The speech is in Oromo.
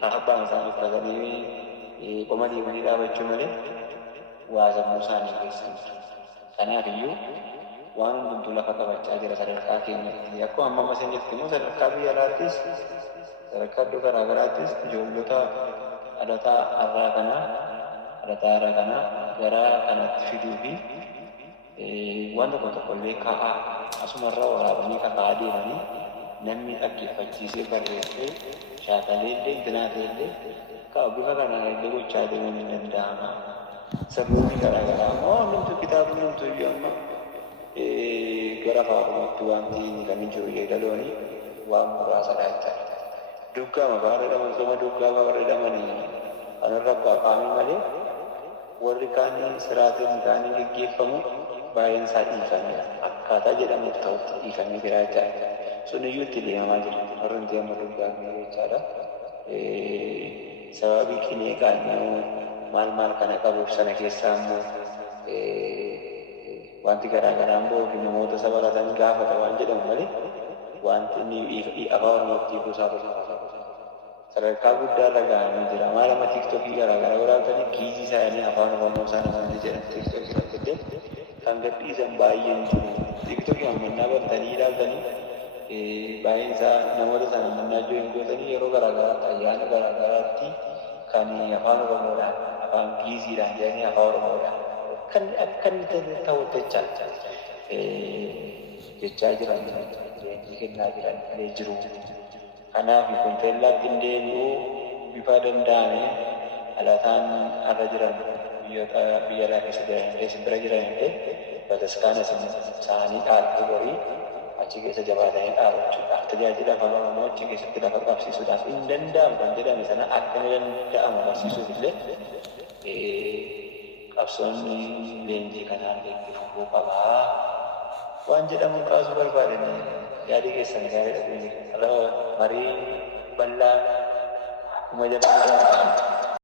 Kaabaan isaanii fudhatanii qoma deemanii dhaabachuu malee waa sammuu isaanii keessan. Kanaafiyyuu waan hundumtuu lafa qabachaa jira sadarkaa keenyatti. Akkuma amma isinitti immoo sadarkaa biyya alaattis sadarkaa iddoo garaa garaattis ijoollota dhalataa har'aa kanaa gara kanatti fiduu fi waan tokko illee kaa'aa asumarraa waraabanii kaa'aa deemanii namni dhaggeeffachiisee barreessee shaakalee illee intinaatee illee kaa'u bifa kanaan illee gochaa deemuun ni danda'ama. Sababoonni garaa garaa immoo hundumtuu kitaabni hundumtuu iyyuu amma gara afaan oromootti wanti kan hin jiru jedhalooni waan muraasadha jechaadha. Duggaama bareedaman soma duggaama bareedamanii kanarra baafamee malee warri kaanii siraatiin kaanii geggeeffamu baay'een isaa dhiifamee akkaataa jedhamuuf ta'utti dhiifamee jira jechaadha. Suniyyuu itti deemamaa jira. Warri nuti amma duggaamee jechaadha. Sababii qinee qaannoo maal kana qabuuf sana keessaa immoo wanti garaa garaa immoo namoota sabaratan gaafata waan jedhamu malee wanti inni afaan oromootti buusaa sadarkaa guddaa irra gahamee jira. Maal amma tiiktookii garaa garaa waraabtanii giizii isaanii afaan oromoo isaan amananii jedhan tiiktookii irratti kan gadhiisan baay'een jiru. Tiiktookii ammannaa bartanii ilaaltanii baay'een isaa namoota sana ammannaa jiru gootanii yeroo garaa garaatti ayyaana garaa garaatti kan afaan oromoodhaan afaan giiziidhaan jedhanii afaan oromoodhaan akka inni ta'utti jechaa jiran kennaa jiran illee jiru. Kanaaf kun teellaatti hin deebi'uu bifa danda'ameen dhalataan irra jiran biyya alaa keessa jiran illee simbira jiran illee bataskaana isaanii dhaaltuu horii achi keessa jabaatanii dhaabachuudhaaf tajaajila afaan oromoo achi keessatti lafa qabsiisuudhaaf hin danda'amu kan jedhame sana akka inni danda'amu barsiisuuf illee qabsoonni leenjii kanaan geggeeffamuu qabaa waan jedhamu kaasuu barbaadanii yaadii keessan gaariidha. Marii bal'aa akkuma jedhamu